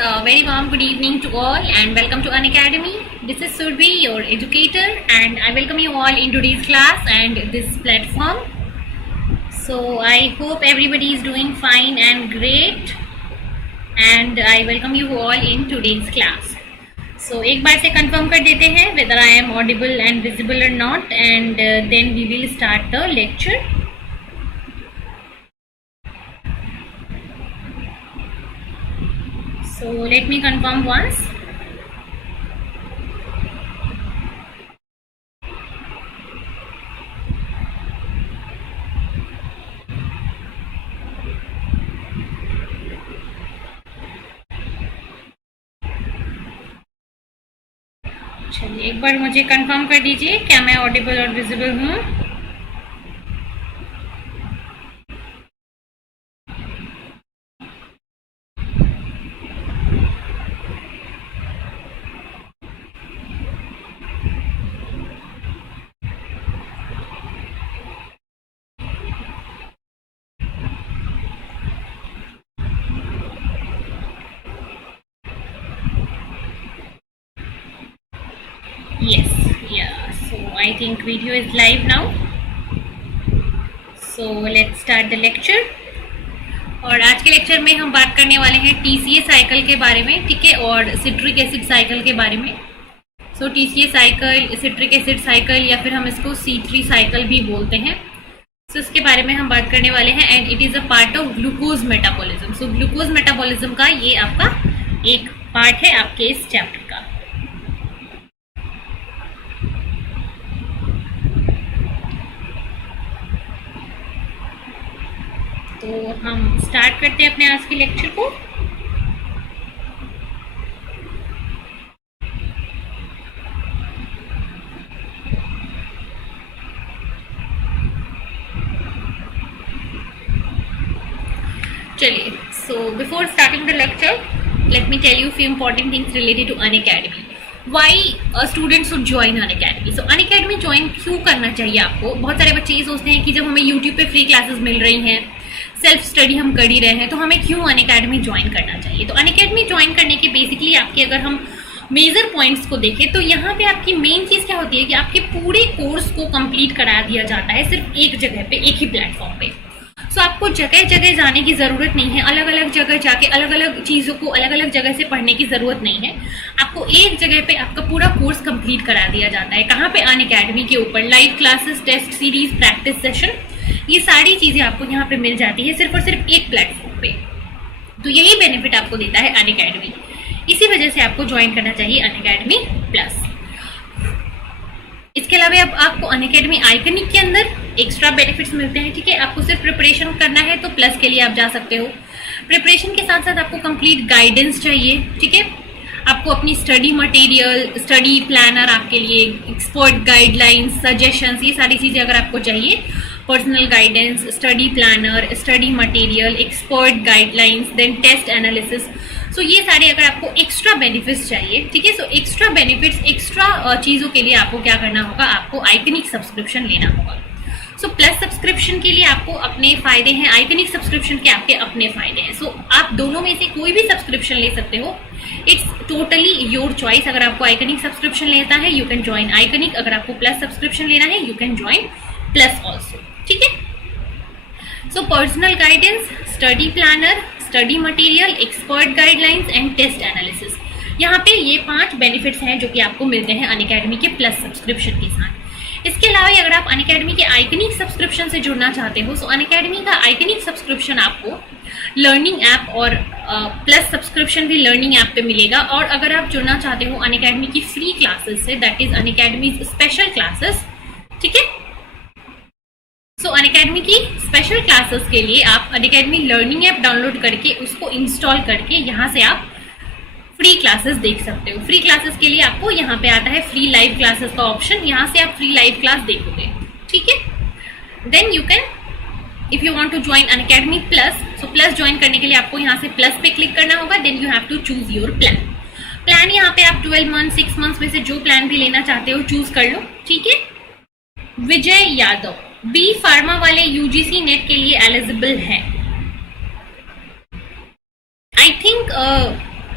Very warm good evening to all and welcome to Unacademy. This is Surbi, your educator, and I welcome you all in today's class and this platform. So I hope everybody is doing fine and great, and I welcome you all in today's class. So एक बार से confirm कर देते हैं whether I am audible and visible or not, and then we will start the lecture. So let me confirm once. चलिए एक बार मुझे confirm कर दीजिए क्या मैं ऑडिबल और विजिबल हूँ. Yes, yeah. So I think video is live now. So let's start the lecture. और आज के लेक्चर में हम बात करने वाले हैं TCA साइकिल के बारे में, ठीक है, और सिट्रिक एसिड साइकिल के बारे में. सो TCA cycle, citric acid cycle या फिर हम इसको C3 साइकिल भी बोलते हैं. सो इसके बारे में हम बात करने वाले हैं and it is a part of glucose metabolism. So glucose metabolism का ये आपका एक पार्ट है आपके इस चैप्टर का. तो हम स्टार्ट करते हैं अपने आज के लेक्चर को. चलिए, so before starting the lecture let me tell you few important things related to Unacademy. Why students should join Unacademy. So Unacademy join क्यों करना चाहिए आपको? बहुत सारे बच्चे ये सोचते हैं कि जब हमें यूट्यूब पे फ्री क्लासेस मिल रही हैं, सेल्फ स्टडी हम कर ही रहे हैं, तो हमें क्यों अनअकैडमी ज्वाइन करना चाहिए. तो अनअकैडमी ज्वाइन करने के बेसिकली आपके अगर हम मेजर पॉइंट्स को देखें तो यहाँ पे आपकी मेन चीज़ क्या होती है कि आपके पूरे कोर्स को कंप्लीट करा दिया जाता है सिर्फ एक जगह पे, एक ही प्लेटफॉर्म पे. सो आपको जगह जगह जाने की ज़रूरत नहीं है, अलग अलग जगह जाके अलग अलग चीज़ों को अलग अलग जगह से पढ़ने की ज़रूरत नहीं है. आपको एक जगह पे आपका पूरा कोर्स कंप्लीट करा दिया जाता है. कहाँ पे? अनअकैडमी के ऊपर. Live classes, test series, practice session, ये सारी चीज़ें आपको यहाँ पे मिल जाती है सिर्फ और सिर्फ एक प्लेटफॉर्म पे. तो यही बेनिफिट आपको देता है अनअकैडमी. इसी वजह से आपको ज्वाइन करना चाहिए अनअकैडमी प्लस. इसके अलावा अब आपको अनअकैडमी आइकनिक के अंदर एक्स्ट्रा बेनिफिट्स मिलते हैं, ठीक है. आपको सिर्फ प्रिपरेशन करना है तो प्लस के लिए आप जा सकते हो. प्रिपरेशन के साथ साथ आपको कंप्लीट गाइडेंस चाहिए, ठीक है. आपको अपनी स्टडी मटेरियल, स्टडी प्लानर आपके लिए, एक्सपर्ट गाइडलाइंस, सजेशंस, ये सारी चीज़ें अगर आपको चाहिए, personal guidance, study planner, study material, expert guidelines, then test analysis, so ये सारे अगर आपको एक्स्ट्रा बेनिफिट्स चाहिए, ठीक है. सो एक्स्ट्रा बेनिफिट्स, एक्स्ट्रा चीज़ों के लिए आपको क्या करना होगा? आपको आइकनिक सब्सक्रिप्शन लेना होगा. सो प्लस सब्सक्रिप्शन के लिए आपको अपने फ़ायदे हैं, आइकनिक सब्सक्रिप्शन के आपके अपने फ़ायदे हैं. सो आप दोनों में से कोई भी सब्सक्रिप्शन ले सकते हो. It's totally your choice. अगर आपको आइकनिक सब्सक्रिप्शन लेता है यू कैन ज्वाइन आइकनिक. अगर आपको प्लस सब्सक्रिप्शन लेना है you can join plus also, ठीक है. So personal guidance, study planner, study material, expert guidelines and test analysis, यहाँ पे ये 5 बेनिफिट्स हैं जो कि आपको मिलते हैं अनअकैडमी के प्लस सब्सक्रिप्शन के साथ. इसके अलावा अगर आप अनअकैडमी के आइकनिक सब्सक्रिप्शन से जुड़ना चाहते हो, सो अनअकैडमी का आइकनिक सब्सक्रिप्शन आपको लर्निंग ऐप और प्लस सब्सक्रिप्शन भी लर्निंग ऐप पे मिलेगा. और अगर आप जुड़ना चाहते हो अनअकैडमी की फ्री क्लासेस से, that is Unacademy's special classes, ठीक है. सो अनअकैडमी की स्पेशल क्लासेस के लिए आप अनअकैडमी लर्निंग ऐप डाउनलोड करके उसको इंस्टॉल करके यहाँ से आप फ्री क्लासेस देख सकते हो. फ्री क्लासेस के लिए आपको यहाँ पे आता है फ्री लाइव क्लासेस का ऑप्शन, यहाँ से आप फ्री लाइव क्लास देखोगे, ठीक है. Then you can, if you want to join Unacademy plus, so plus join करने के लिए आपको यहाँ से प्लस पे क्लिक करना होगा. Then you have to choose your plan. Plan यहाँ पे आप 12 मंथ, 6 मंथ्स में से जो प्लान भी लेना चाहते हो चूज कर लो, ठीक है. विजय यादव बी फार्मा वाले यूजीसी नेट के लिए एलिजिबल है. I think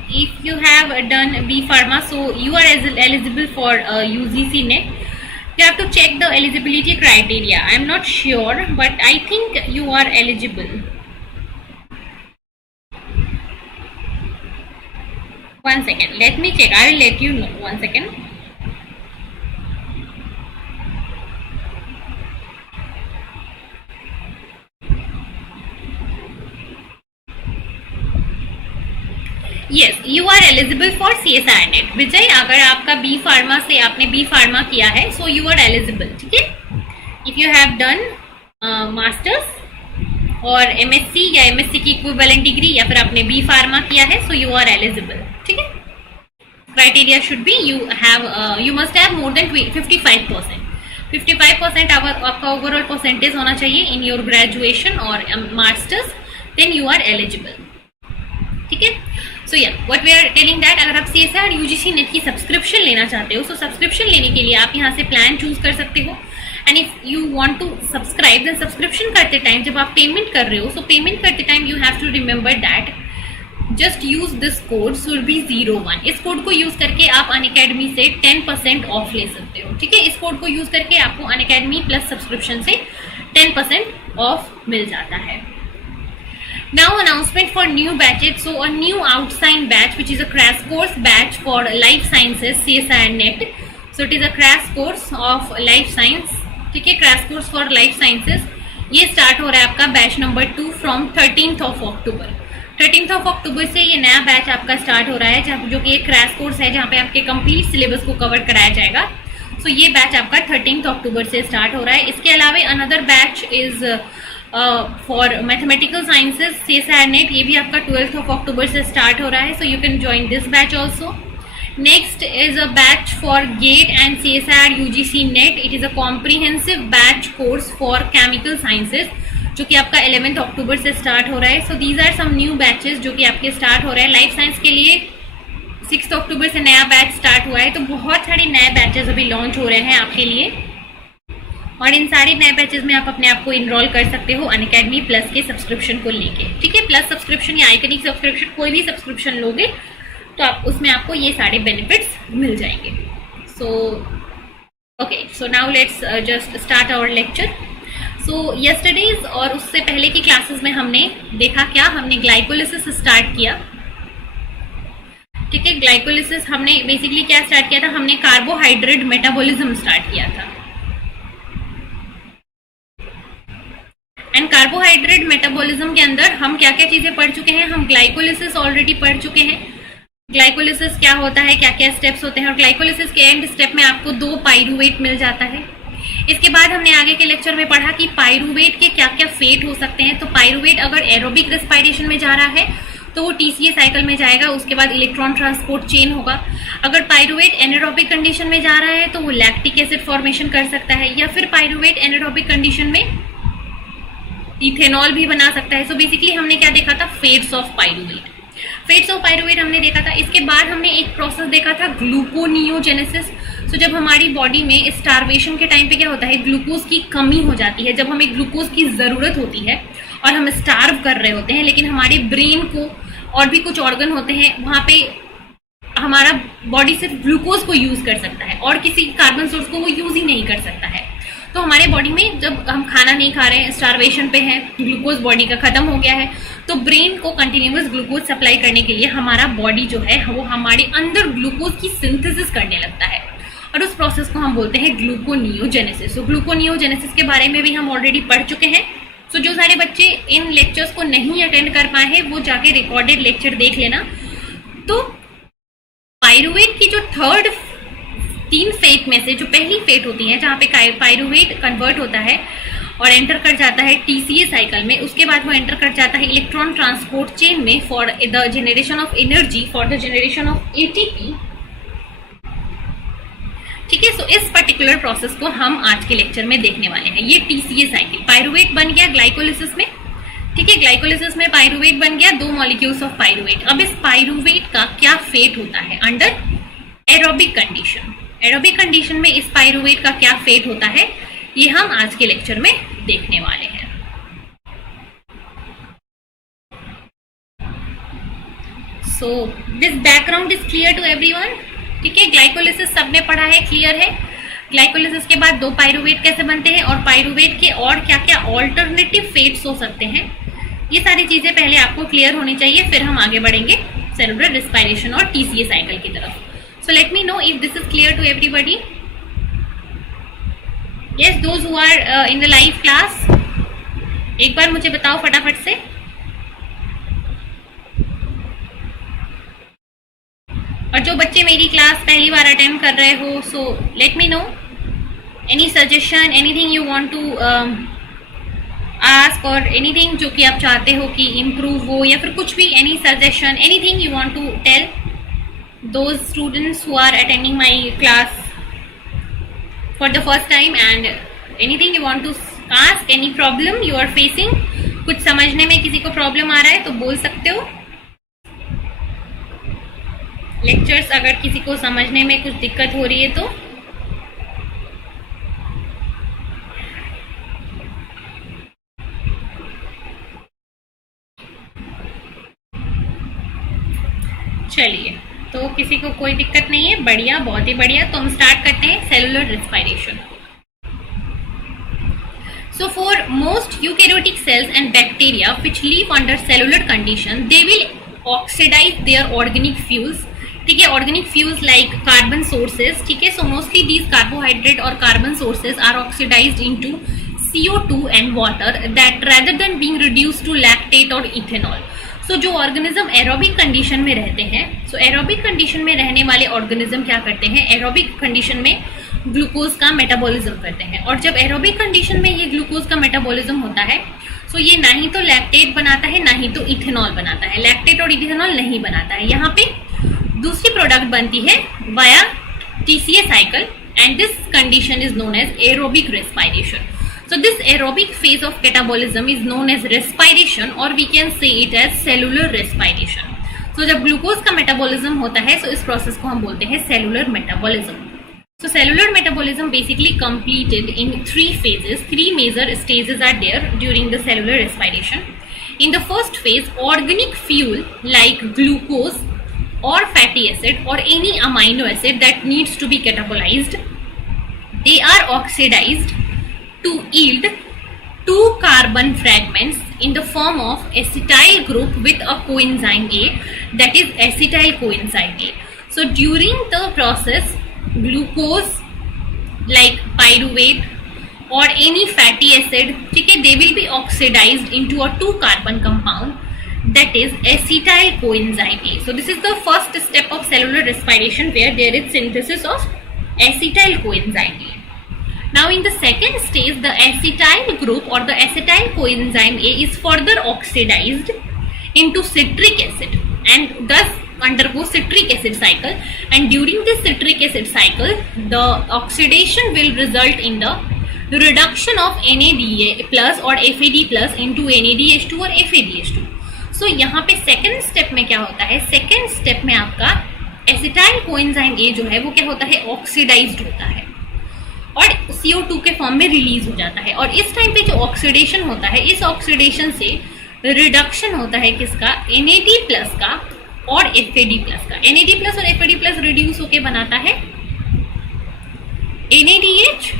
if you have done B Pharma, so you are eligible for UGC NET. You have to check the eligibility criteria. I am not sure, but I think you are eligible. One second, let me check. I will let you know. One second. Yes, you are eligible for CSIR NET. विजय, अगर आपका B pharma से आपने B pharma किया है, so you are eligible. ठीक है? If you have done masters और MSc या MSc की इक्विवेलेंट डिग्री या फिर आपने बी फार्मा किया है, so you are eligible. ठीक है? Criteria should be you must have more than 55%. 55% आपका ओवरऑल परसेंटेज होना चाहिए in your graduation और masters, then you are eligible. ठीक है? सो या what we are telling that, अगर आप CSIR UGC नेट की सब्सक्रिप्शन लेना चाहते हो, तो सब्सक्रिप्शन लेने के लिए आप यहाँ से प्लान चूज कर सकते हो. And if you want to subscribe, then subscription करते टाइम जब आप पेमेंट कर रहे हो, सो पेमेंट करते time you have to remember that just use this code Surabhi 01. इस कोड को यूज करके आप अनअकैडमी से 10% ऑफ ले सकते हो. ठीक है? इस कोड को यूज करके आपको अनअकैडमी प्लस सब्सक्रिप्शन से 10% ऑफ मिल जाता है. Now announcement for new batches. So a new outside batch which is a crash course batch for life sciences CSIR NET. So it is a crash course of life science. ठीक है? crash course for life sciences. ये start हो रहा है आपका batch number 2 from 13th of October. 13th of October से ये नया बैच आपका स्टार्ट हो रहा है, जो कि एक क्रैश कोर्स है जहाँ पे आपके कंप्लीट सिलेबस को कवर कराया जाएगा. सो ये बैच आपका 13th October से स्टार्ट हो रहा है. इसके अलावा another batch is for mathematical sciences CSIR NET. ये भी आपका 12th of October से स्टार्ट हो रहा है. So you can join this batch also. Next is a batch for GATE and CSIR UGC NET. It is a comprehensive batch course for chemical sciences, जो कि आपका 11th October से start हो रहा है. So these are some new batches जो कि आपके स्टार्ट हो रहे हैं. लाइफ साइंस के लिए 6th October से नया बैच स्टार्ट हुआ है. तो बहुत सारे नए बैचेस अभी लॉन्च हो रहे हैं आपके लिए, और इन सारे नए बैचेस में आप अपने आप को इनरोल कर सकते हो अनअकैडमी प्लस के सब्सक्रिप्शन को लेके. ठीक है? प्लस सब्सक्रिप्शन या आइकनिक सब्सक्रिप्शन, कोई भी सब्सक्रिप्शन लोगे तो आप उसमें आपको ये सारे बेनिफिट्स मिल जाएंगे. So okay, so now let's just start our lecture. So yesterday's और उससे पहले की क्लासेस में हमने देखा क्या, हमने ग्लाइकोलिसिस स्टार्ट किया. ठीक है? ग्लाइकोलिसिस हमने बेसिकली क्या स्टार्ट किया था, हमने कार्बोहाइड्रेट मेटाबॉलिज्म स्टार्ट किया था. एंड कार्बोहाइड्रेट मेटाबॉलिज्म के अंदर हम क्या क्या चीजें पढ़ चुके हैं. हम ग्लाइकोलिसिस ऑलरेडी पढ़ चुके हैं. ग्लाइकोलिसिस क्या होता है, क्या क्या स्टेप्स होते हैं, और ग्लाइकोलिसिस के एंड स्टेप में आपको 2 पाइरूवेट मिल जाता है. इसके बाद हमने आगे के लेक्चर में पढ़ा कि पाइरूवेट के क्या क्या फेट हो सकते हैं. तो पाइरूवेट अगर एरोबिक रेस्पिरेशन में जा रहा है तो वो TCA साइकिल में जाएगा, उसके बाद इलेक्ट्रॉन ट्रांसपोर्ट चेन होगा. अगर पाइरूवेट एनारोबिक कंडीशन में जा रहा है तो वो लैक्टिक एसिड फॉर्मेशन कर सकता है, या फिर पाइरूवेट एनारोबिक कंडीशन में इथेनॉल भी बना सकता है. सो बेसिकली हमने क्या देखा था, fates of pyruvate. Fates of pyruvate हमने देखा था. इसके बाद हमने एक प्रोसेस देखा था, ग्लूकोनियोजेनेसिस. सो जब हमारी बॉडी में स्टार्वेशन के टाइम पे क्या होता है, ग्लूकोज की कमी हो जाती है. जब हमें ग्लूकोज की जरूरत होती है और हम स्टार्व कर रहे होते हैं, लेकिन हमारे ब्रेन को और भी कुछ ऑर्गन होते हैं, वहां पे हमारा बॉडी सिर्फ ग्लूकोज को यूज कर सकता है और किसी कार्बन सोर्स को वो यूज ही नहीं कर सकता है. तो हमारे बॉडी में जब हम खाना नहीं खा रहे हैं, स्टार्वेशन पे हैं, ग्लूकोज बॉडी का खत्म हो गया है, तो ब्रेन को कंटिन्यूअस ग्लूकोज सप्लाई करने के लिए हमारा बॉडी जो है वो हमारे अंदर ग्लूकोज की सिंथेसिस करने लगता है, और उस प्रोसेस को हम बोलते हैं ग्लूकोनियोजेनेसिस. तो ग्लूकोनियोजेनेसिस के बारे में भी हम ऑलरेडी पढ़ चुके हैं. तो जो सारे बच्चे इन लेक्चर्स को नहीं अटेंड कर पाए हैं वो जाके रिकॉर्डेड लेक्चर देख लेना. तो पाइरूवेट की जो 3 फेट में से जो पहली फेट होती है, जहाँ पे पाइरूवेट कन्वर्ट होता है और एंटर कर जाता है TCA साइकिल में, उसके बाद वो एंटर कर जाता है इलेक्ट्रॉन ट्रांसपोर्ट चेन में for the generation of energy, for the generation of ATP. ठीक है? सो इस पर्टिकुलर प्रोसेस को हम आज के लेक्चर में देखने वाले हैं. ये TCA साइकिल, पाइरूवेट बन गया ग्लाइकोलिसिस में. ठीक है? ग्लाइकोलिसिस में पाइरूवेट बन गया, 2 मॉलिक्यूल्स ऑफ पाइरूवेट. अब इस पाइरूवेट का क्या फेट होता है under aerobic condition. Aerobic condition में इस पाइरूवेट का क्या फेट होता है, ये हम आज के लेक्चर में देखने वाले हैं. So this background is clear to everyone, ठीक है। ग्लाइकोलिसिस सबने पढ़ा है, क्लियर है। ग्लाइकोलिसिस के बाद 2 पायरुवेट कैसे बनते हैं और पायरुवेट के और क्या क्या ऑल्टरनेटिव फेट्स हो सकते हैं, ये सारी चीजें पहले आपको क्लियर होनी चाहिए, फिर हम आगे बढ़ेंगे सेलुलर रेस्पिरेशन और टीसीए साइकिल की तरफ। So let me know if this is clear to everybody. Yes, those who are in the live class, एक बार मुझे बताओ फटाफट से। और जो बच्चे मेरी क्लास पहली बार अटेंड कर रहे हो, so let me know any suggestion, anything you want to ask और एनीथिंग जो कि आप चाहते हो कि इम्प्रूव हो, या फिर कुछ भी, any suggestion, anything you want to tell those students who are attending my class for the first time, and anything you want to ask, any problem you are facing, कुछ समझने में किसी को प्रॉब्लम आ रहा है तो बोल सकते हो। लेक्चर्स अगर किसी को समझने में कुछ दिक्कत हो रही है तो चलिए, तो किसी को कोई दिक्कत नहीं है, बढ़िया, बहुत ही बढ़िया। तो हम स्टार्ट करते हैं cellular respiration. So for most eukaryotic cells and bacteria which live under cellular condition, they will oxidize their organic fuels, ठीक है, organic fuels like carbon sources, ठीक है। So mostly these carbohydrate or carbon sources are oxidized into CO2 and water that rather than being reduced to lactate or ethanol. So जो organism aerobic condition में रहते हैं, so aerobic condition में रहने वाले organism क्या करते हैं, एरोबिक कंडीशन में ग्लूकोज का मेटाबॉलिज्म करते हैं। और जब एरोबिक कंडीशन में ये ग्लूकोज का मेटाबॉलिज्म होता है, तो ये ना ही तो लैक्टेट बनाता है, ना ही तो इथेनॉल बनाता है, लैक्टेट और इथेनॉल नहीं बनाता है। यहाँ पे दूसरी प्रोडक्ट बनती है via TCA cycle, and this condition is known as aerobic respiration. So this aerobic phase of catabolism is known as respiration, or we can say it as cellular respiration. So जब glucose का metabolism होता है, so इस process को हम बोलते हैं cellular metabolism. So cellular metabolism basically completed in 3 phases. 3 major stages are there during the cellular respiration. In the first phase, organic fuel like glucose or fatty acid or any amino acid that needs to be catabolized, they are oxidized to yield 2 carbon fragments in the form of acetyl group with a coenzyme A, that is acetyl coenzyme A. So during the process, glucose like pyruvate or any fatty acid, ठीक है, they will be oxidized into a 2 carbon compound, that is acetyl coenzyme A. So this is the first step of cellular respiration where there is synthesis of acetyl coenzyme A. Now in the second stage, the acetyl group or the acetyl coenzyme A is further oxidized into citric acid and thus undergo citric acid cycle, and during this citric acid cycle the oxidation will result in the reduction of NADA plus or FAD plus into NADH2 और FADH2. So यहाँ पे second step में क्या होता है, second step में आपका acetyl coenzyme A जो है वो क्या होता है, ऑक्सीडाइज्ड होता है और CO2 के फॉर्म में रिलीज हो जाता है। और इस टाइम पे जो ऑक्सीडेशन होता है, इस ऑक्सीडेशन से रिडक्शन होता है किसका, NAD प्लस का और FAD प्लस का। NAD प्लस और FAD प्लस रिड्यूस होके बनाता है NADH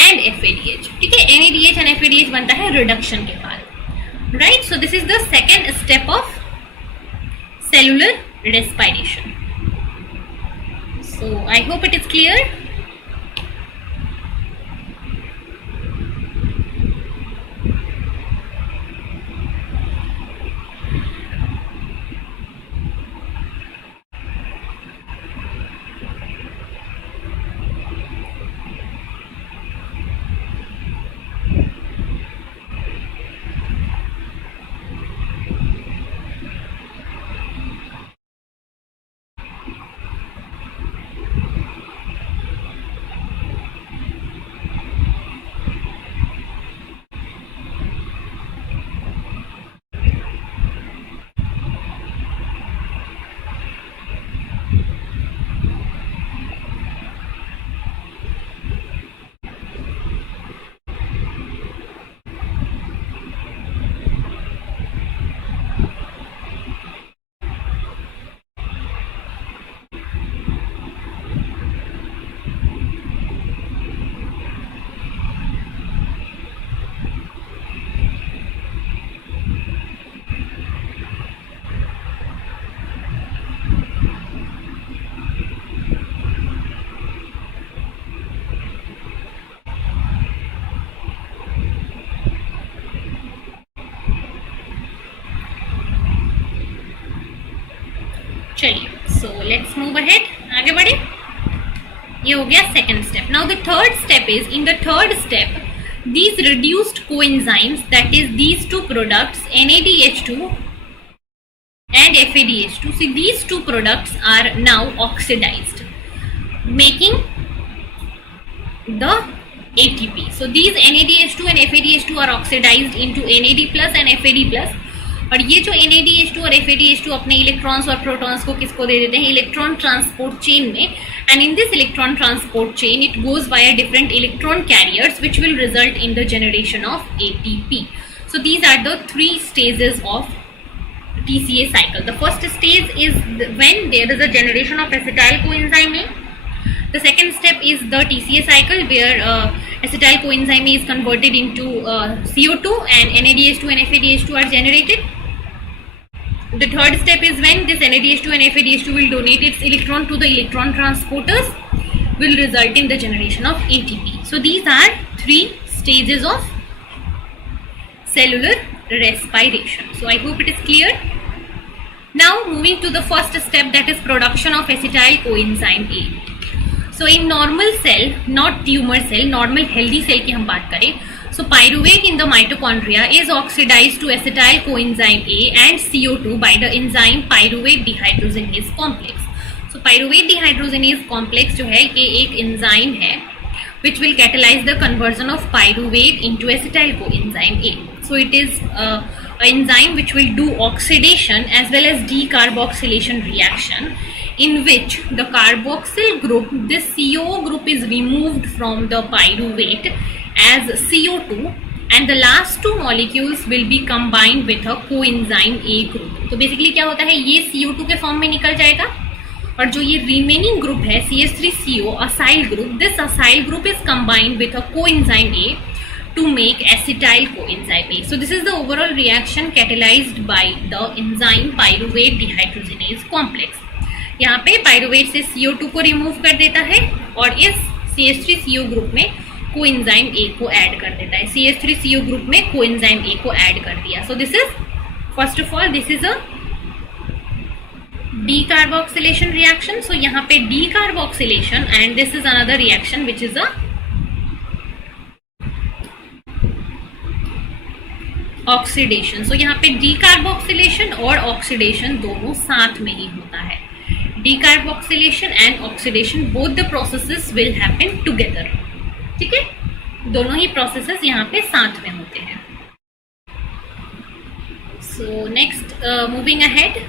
एंड FADH, ठीक है। NADH एंड FADH बनता है रिडक्शन के बाद, right. So this is the second step of cellular respiration. So I hope it is clear. चलिए, सो लेट्स मूव अहेड, आगे बढ़े। ये हो गया second step. Now the third step is, in the third step these reduced coenzymes, that is these two products NADH2 and FADH2, see these two products are now oxidized, making the ATP. So these NADH2 and FADH2 are oxidized into NAD plus and FAD plus, और ये जो NADH2 और FADH2 अपने electrons और protons को किसको दे देते हैं, इलेक्ट्रॉन ट्रांसपोर्ट चेन में, and in this electron transport chain it goes via different electron carriers which will result in the generation of ATP. So these are the three stages of TCA cycle. The first stage is when there is a generation of acetyl coenzyme A. The second step is the TCA cycle where acetyl coenzyme A is converted into CO2 and NADH2 and FADH2 are generated. The third step is when this NADH2 and FADH2 will donate its electron to the electron transporters, will result in the generation of ATP. So these are three stages of cellular respiration. So I hope it is clear. Now moving to the first step, that is production of acetyl coenzyme A. So in normal cell, not tumor cell, normal healthy cell की हम बात करें, so pyruvate in the mitochondria is oxidized to acetyl coenzyme A and CO2 by the enzyme pyruvate dehydrogenase complex. So pyruvate dehydrogenase complex जो है ये एक enzyme है which will catalyze the conversion of pyruvate into acetyl coenzyme A. So it is an enzyme which will do oxidation as well as decarboxylation reaction, in which the carboxyl group, this CO group is removed from the pyruvate as CO2 and the last two molecules will be combined with a coenzyme A group. तो basically क्या होता है, ये CO2 के form में निकल जाएगा और जो ये रिमेनिंग ग्रुप है CH3CO acyl group, this acyl group is combined with a coenzyme A to make acetyl coenzyme A. So this is the overall reaction catalyzed by the enzyme pyruvate dehydrogenase complex. यहाँ पे pyruvate से CO2 को remove कर देता है और इस CH3CO group में कोएंजाइम A को ऐड कर देता है। CH3CO ग्रुप में कोएंजाइम A को ऐड कर दिया। So this is, first of all, this is a decarboxylation reaction. So यहाँ पे decarboxylation and this is another reaction which is a oxidation. So यहाँ पे डीकार्बोक्सिलेशन और ऑक्सीडेशन दोनों साथ में ही होता है. Decarboxylation and oxidation both the processes will happen together. ठीक है, दोनों ही प्रोसेसेस यहाँ पे साथ में होते हैं. So next, moving ahead.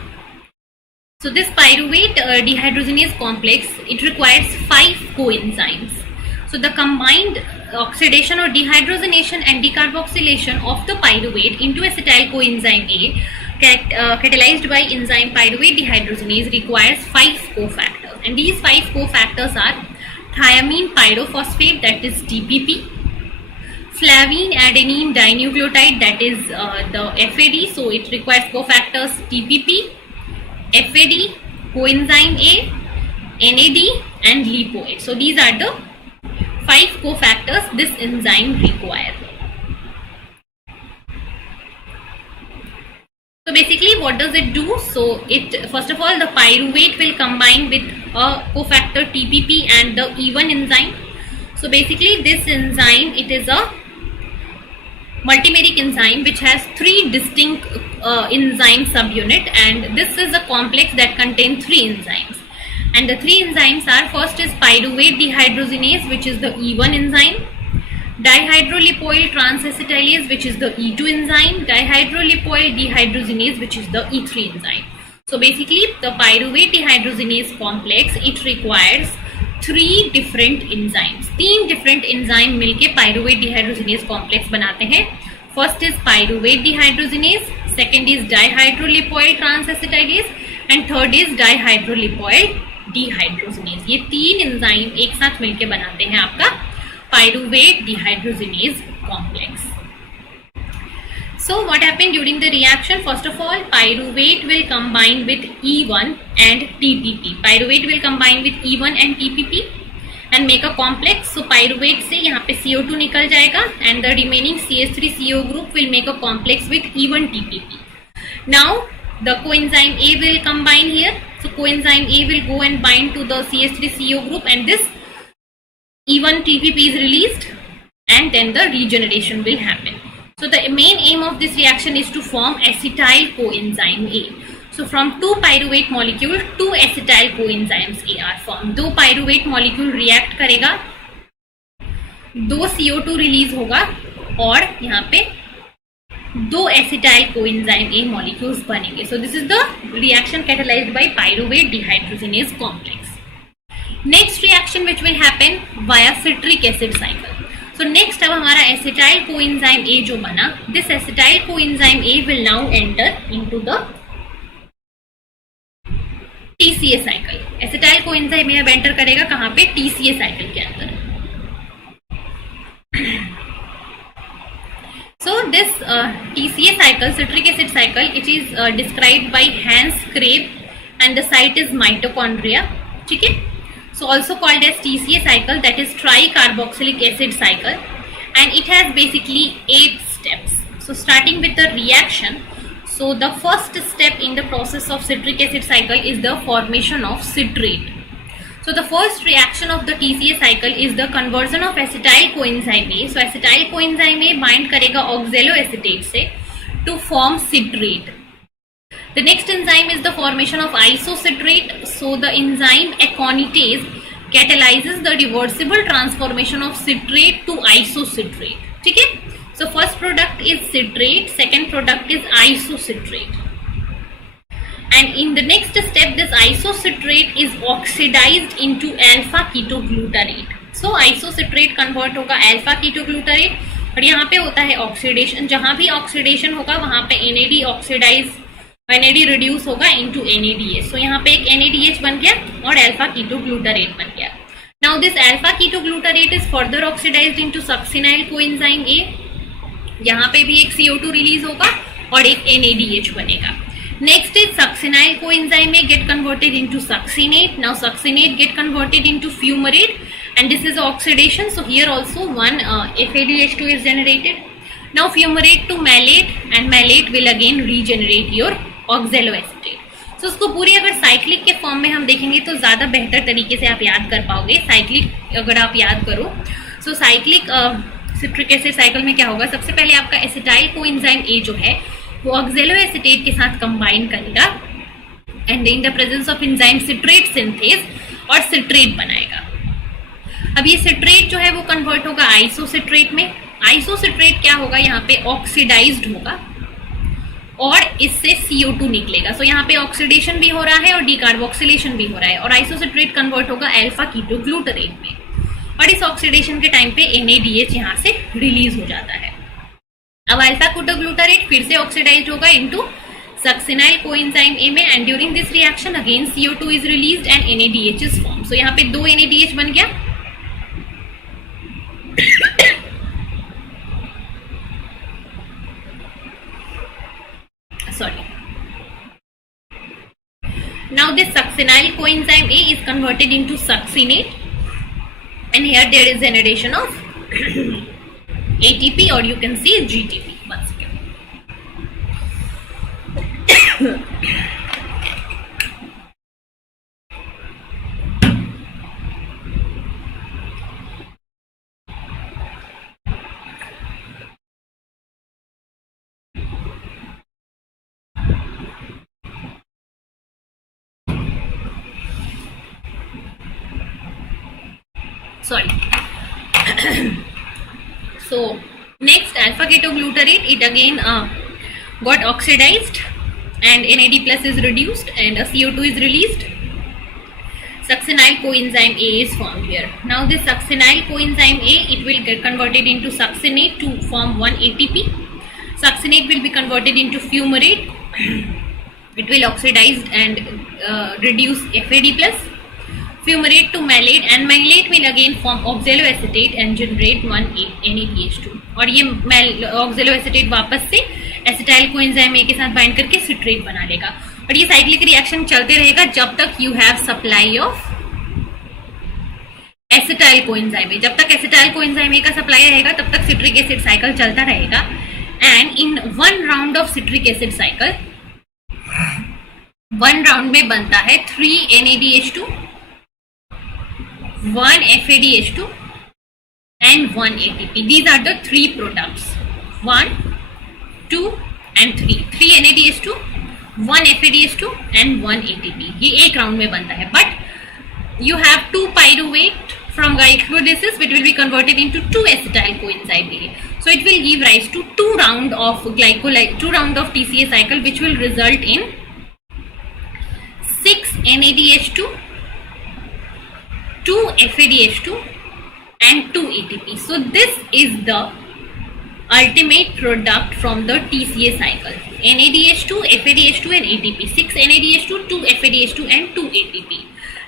So this pyruvate dehydrogenase complex, it requires 5 coenzymes. So the combined oxidation or dehydrogenation and decarboxylation of the pyruvate into acetyl coenzyme A catalyzed by enzyme pyruvate dehydrogenase requires 5 cofactors, and these 5 cofactors are thiamine pyrophosphate, that is TPP, flavine adenine dinucleotide, that is the FAD, so it requires cofactors TPP, FAD, coenzyme A, NAD and lipoate. So these are the 5 cofactors this enzyme requires. So basically what does it do? So it, first of all, the pyruvate will combine with a cofactor TPP and the E1 enzyme. So basically this enzyme, it is a multimeric enzyme which has 3 distinct enzyme subunit, and this is a complex that contains 3 enzymes, and the 3 enzymes are, first is pyruvate dehydrogenase, which is the E1 enzyme, dihydrolipoyl transacetylase, which is the E2 enzyme, dihydrolipoyl dehydrogenase, which is the E3 enzyme. So basically the pyruvate dehydrogenase complex, it requires 3 different enzymes. 3 different enzyme मिलके pyruvate dehydrogenase complex बनाते हैं. First is pyruvate dehydrogenase, second is dihydrolipoyl transacetylase, and third is dihydrolipoyl dehydrogenase. ये 3 enzyme एक साथ मिलके बनाते हैं आपका pyruvate dehydrogenase complex. So what happened during the reaction? First of all, pyruvate will combine with E1 and TPP. Pyruvate will combine with E1 and TPP and make a complex. So pyruvate से यहाँ पे CO2 निकल जाएगा and the remaining CH3CO group will make a complex with E1 TPP. Now the coenzyme A will combine here. So coenzyme A will go and bind to the CH3CO group, and this E1 TPP is released, and then the regeneration will happen. So the main aim of this reaction is to form acetyl coenzyme A. So from two pyruvate molecule, two acetyl coenzymes A are formed. दो pyruvate molecule react करेगा, दो CO2 release होगा, और यहाँ पे दो acetyl coenzyme A molecules बनेंगे. So this is the reaction catalyzed by pyruvate dehydrogenase complex. Next reaction which will happen via citric acid cycle. So next अब हमारा acetyl coenzyme A जो बना, this acetyl coenzyme A will now enter into the TCA cycle. acetyl coenzyme A अब enter करेगा कहाँ पे? TCA cycle के अंदर. So this TCA cycle, citric acid cycle, it is described by Hans Krebs, and the site is mitochondria. ठीक है? So also called as TCA cycle, that is tricarboxylic acid cycle, and it has basically 8 steps. So starting with the reaction, so the first step in the process of citric acid cycle is the formation of citrate. So the first reaction of the TCA cycle is the conversion of acetyl coenzyme A. So acetyl coenzyme A bind करेगा oxaloacetate से to form citrate. The next enzyme is the formation of isocitrate. So the enzyme aconitase catalyzes the reversible transformation of citrate to isocitrate. ठीक है? So first product is citrate, second product is isocitrate. And in the next step, this isocitrate is oxidized into alpha ketoglutarate. So isocitrate convert होगा alpha ketoglutarate, और यहाँ पे होता है oxidation. जहाँ भी ऑक्सीडेशन होगा वहाँ पे NAD ऑक्सीडाइज, NAD रिड्यूस होगा into NADH. So यहाँ पे एक NADH बन गया और alpha ketoglutarate बन गया. Now this alpha ketoglutarate is further oxidized into succinyl coenzyme A. यहाँ पे भी एक CO2 रिलीज होगा और एक NADH बनेगा. Next is succinyl coenzyme A get converted into succinate. Now succinate get converted into fumarate, and this is oxidation. So here also one FADH2 is generated. Now fumarate to malate, and malate will again regenerate your oxaloacetate. So उसको पूरी अगर cyclic के form में हम देखेंगे तो ज़्यादा बेहतर तरीके से आप याद कर पाओगे. साइक्लिक अगर आप याद करो, सो साइक्लिक सिट्रिक एसिड साइकिल में क्या होगा? सबसे पहले आपका एसिटाइल कोएंजाइम ए जो है वो ऑक्सैलोएसिटेट के साथ कंबाइन करेगा, and in the presence of enzyme citrate synthase और सिट्रेट बनाएगा. अब ये सिट्रेट जो है वो कन्वर्ट होगा आइसोसिट्रेट में. आइसोसिट्रेट क्या होगा? यहाँ पे ऑक्सीडाइज्ड होगा और इससे CO2 निकलेगा. सो यहाँ पे ऑक्सीडेशन भी हो रहा है और डीकार्बोक्सिलेशन भी हो रहा है, और आइसोसिट्रेट कन्वर्ट होगा अल्फा कीटोग्लूटरेट में, और इस ऑक्सीडेशन के टाइम पे NADH यहाँ से रिलीज हो जाता है. अब अल्फा कीटोग्लूटरेट फिर से ऑक्सीडाइज्ड होगा इनटू सक्सिनाइल कोएंजाइम ए में, and during this reaction again CO2 is released and NADH is form. So यहाँ पे 2 NADH बन गया. Sorry. Now this succinyl coenzyme A is converted into succinate, and here there is generation of ATP, or you can see GTP once again. Sorry. So next alpha ketoglutarate, it again got oxidized and NAD plus is reduced and a CO2 is released. Succinyl coenzyme A is formed here. Now this succinyl coenzyme A, it will get converted into succinate to form 1 ATP. Succinate will be converted into fumarate. It will oxidize and reduce FAD plus. Fumarate to malate, and malate will again form oxaloacetate and generate 1 NADH2, और ये oxaloacetate वापस से acetyl coenzyme A के साथ bind करके citrate बना लेगा, और ये साइक्लिक रिएक्शन चलते रहेगा जब तक you have supply of acetyl coenzyme A. जब तक एसिटाइल कोएंजाइम ए का सप्लाई रहेगा तब तक सिट्रिक एसिड साइकिल चलता रहेगा, and in 1 round of citric acid cycle one round में बनता है 3 NADH2, 1 FADH2 and 1 ATP. These are the 3 products. 1, 2 and 3. 3 NADH2, 1 FADH2 and 1 ATP. ये एक राउंड में बनता है. But you have 2 pyruvate from glycolysis which will be converted into 2 acetyl coenzyme A. So it will give rise to 2 round of TCA cycle, which will result in 6 NADH2, 2 FADH2 and 2 ATP. So this is the ultimate product from the TCA cycle. NADH2, FADH2 and ATP. 6 NADH2, 2 FADH2 and 2 ATP.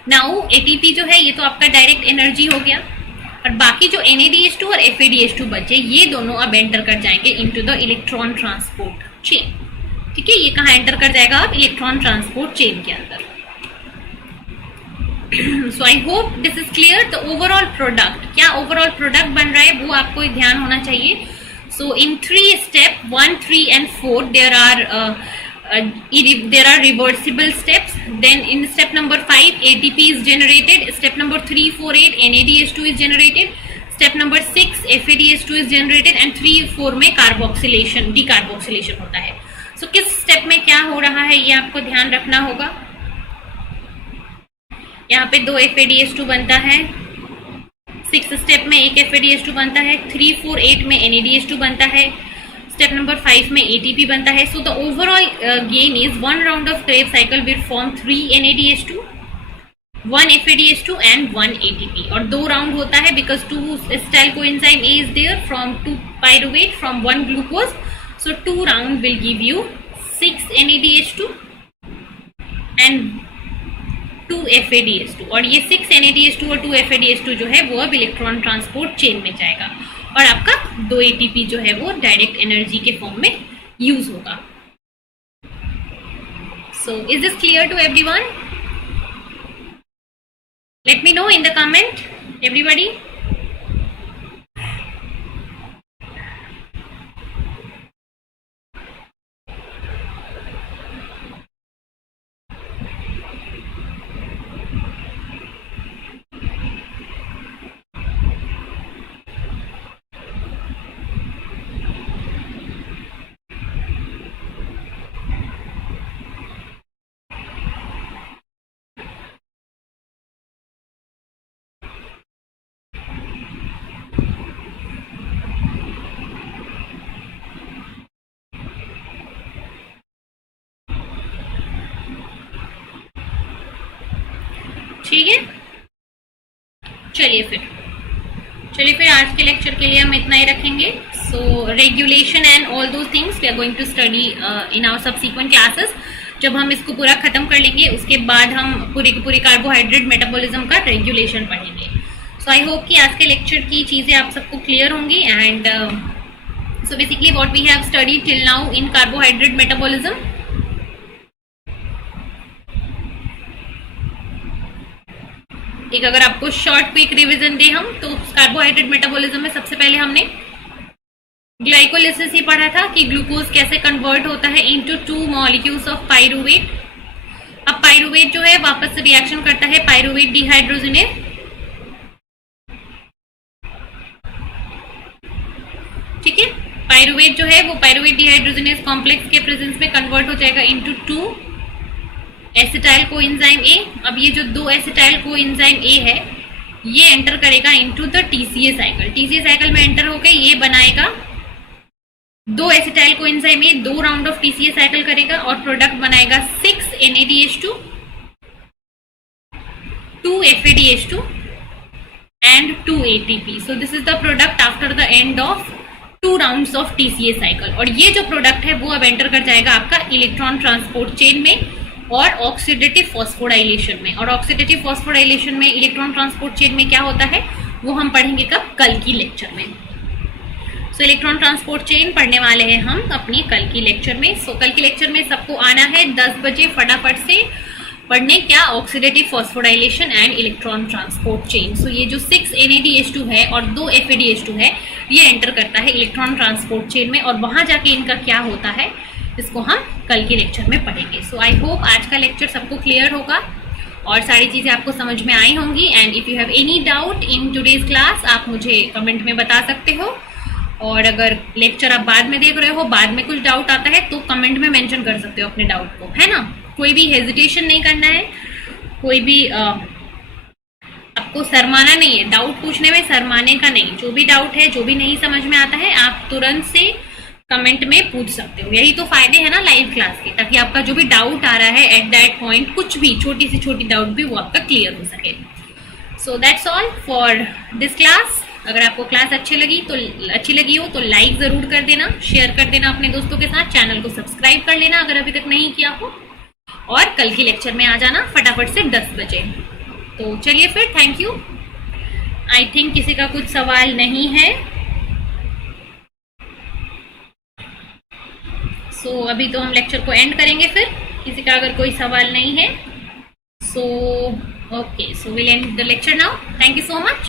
Now ATP जो है ये तो आपका direct energy हो गया, और बाकी जो NADH2 और FADH2 बचे ये दोनों अब एंटर कर जाएंगे into the electron transport chain. ठीक है, ये कहाँ एंटर कर जाएगा अब? इलेक्ट्रॉन ट्रांसपोर्ट चेन के अंदर. So I hope this is clear. The overall product, क्या ओवरऑल प्रोडक्ट बन रहा है वो आपको ध्यान होना चाहिए. So in 3 step 1, 3 and 4 there are reversible steps. Then in step number 5 ATP is generated. Step number 3, 4, 8 NADH2 is generated. Step number 6 FADH2 is generated and 3, 4 में कार्बोक्सिलेशन, डिकार्बोक्सिलेशन होता है. सो किस स्टेप में क्या हो रहा है ये आपको ध्यान रखना होगा. यहाँ पे 2 FADH2 बनता है. 6 स्टेप में 1 FADH2 बनता है. 3, 4, 8 में NADH2 बनता है. स्टेप नंबर 5 में ATP बनता है. So the overall gain is 1 round of Krebs cycle will form 3 NADH2, 1 FADH2 and 1 ATP. और 2 राउंड होता है because 2 acetyl coenzyme A is there from 2 pyruvate from 1 glucose. So 2 round will give you 6 NADH2 and 2 FADH2. और ये 6 NADH2 और 2 FADH2 जो है वो अब इलेक्ट्रॉन ट्रांसपोर्ट चेन में जाएगा और आपका 2 ATP जो है वो डायरेक्ट एनर्जी के फॉर्म में यूज होगा. So is this clear to everyone? Let me know in the comment everybody. ठीक है, चलिए फिर आज के लेक्चर के लिए हम इतना ही रखेंगे. सो रेगुलेशन एंड ऑल दो things we are going to study in our subsequent classes. जब हम इसको पूरा खत्म कर लेंगे उसके बाद हम पूरी की पूरी कार्बोहाइड्रेट मेटाबॉलिज्म का रेगुलेशन पढ़ेंगे. सो आई होप कि आज के लेक्चर की चीज़ें आप सबको क्लियर होंगी. And so basically what we have studied till now in carbohydrate metabolism. एक अगर आपको शॉर्ट क्विक रिवीजन दे हम तो कार्बोहाइड्रेट मेटाबॉलिज्म में सबसे पहले हमने ग्लाइकोलिसिस ही पढ़ा था कि ग्लूकोज कैसे कन्वर्ट होता है इनटू 2 मॉलिक्यूल्स ऑफ पाइरुवेट. अब पाइरुवेट जो है वापस से रिएक्शन करता है पाइरुवेट डिहाइड्रोजनेज. ठीक है, पाइरुवेट जो है वो पाइरुवेट डिहाइड्रोजनेज कॉम्प्लेक्स के प्रेजेंस में कन्वर्ट हो जाएगा इनटू 2 एसिटाइल कोएंजाइम ए. अब ये जो 2 एसिटाइल कोएंजाइम ए है ये एंटर करेगा into the TCA cycle. TCA cycle में एंटर होकर ये बनाएगा 2 acetyl coenzyme A, 2 round of TCA cycle करेगा और प्रोडक्ट बनाएगा 6 NADH2, 2 FADH2 and 2 ATP. So this is the product after the end of 2 rounds of TCA cycle. और ये जो प्रोडक्ट है वो अब एंटर कर जाएगा आपका इलेक्ट्रॉन ट्रांसपोर्ट चेन में और ऑक्सीडेटिव फॉस्फोराइलेशन में. और ऑक्सीडेटिव फॉस्फोराइलेशन में इलेक्ट्रॉन ट्रांसपोर्ट चेन में क्या होता है वो हम पढ़ेंगे कब? कल की लेक्चर में. सो इलेक्ट्रॉन ट्रांसपोर्ट चेन पढ़ने वाले हैं हम अपनी कल की लेक्चर में. सो कल की लेक्चर में सबको आना है 10 बजे फटाफट से पढ़ने क्या? Oxidative phosphorylation and electron transport chain. So ये जो 6 NADH2 है और 2 FADH2 है ये एंटर करता है इलेक्ट्रॉन ट्रांसपोर्ट चेन में और वहां जाके इनका क्या होता है इसको हम कल के लेक्चर में पढ़ेंगे। सो आई होप आज का लेक्चर सबको क्लियर होगा और सारी चीज़ें आपको समझ में आई होंगी। And if you have any doubt in today's class, आप मुझे कमेंट में बता सकते हो। और अगर लेक्चर आप बाद में देख रहे हो, बाद में कुछ डाउट आता है, तो कमेंट में मेंशन कर सकते हो अपने डाउट को, है ना। कोई भी हेजिटेशन नहीं करना है, कोई भी आपको शर्माना नहीं है, डाउट पूछने में शर्माने का नहीं। जो भी डाउट है, जो भी नहीं समझ में आता है, आप तुरंत से कमेंट में पूछ सकते हो। यही तो फायदे है ना लाइव क्लास के, ताकि आपका जो भी डाउट आ रहा है एट दैट पॉइंट, कुछ भी छोटी से छोटी डाउट भी वो आपका क्लियर हो सके। So that's all for this class. अगर आपको क्लास अच्छी लगी हो तो लाइक जरूर कर देना, शेयर कर देना अपने दोस्तों के साथ, चैनल को सब्सक्राइब कर लेना अगर अभी तक नहीं किया हो, और कल की लेक्चर में आ जाना फटाफट से 10 बजे। तो चलिए फिर, थैंक यू। आई थिंक किसी का कुछ सवाल नहीं है। सो अभी तो हम लेक्चर को एंड करेंगे फिर, किसी का अगर कोई सवाल नहीं है। सो okay, so will and the lecture now. Thank you so much.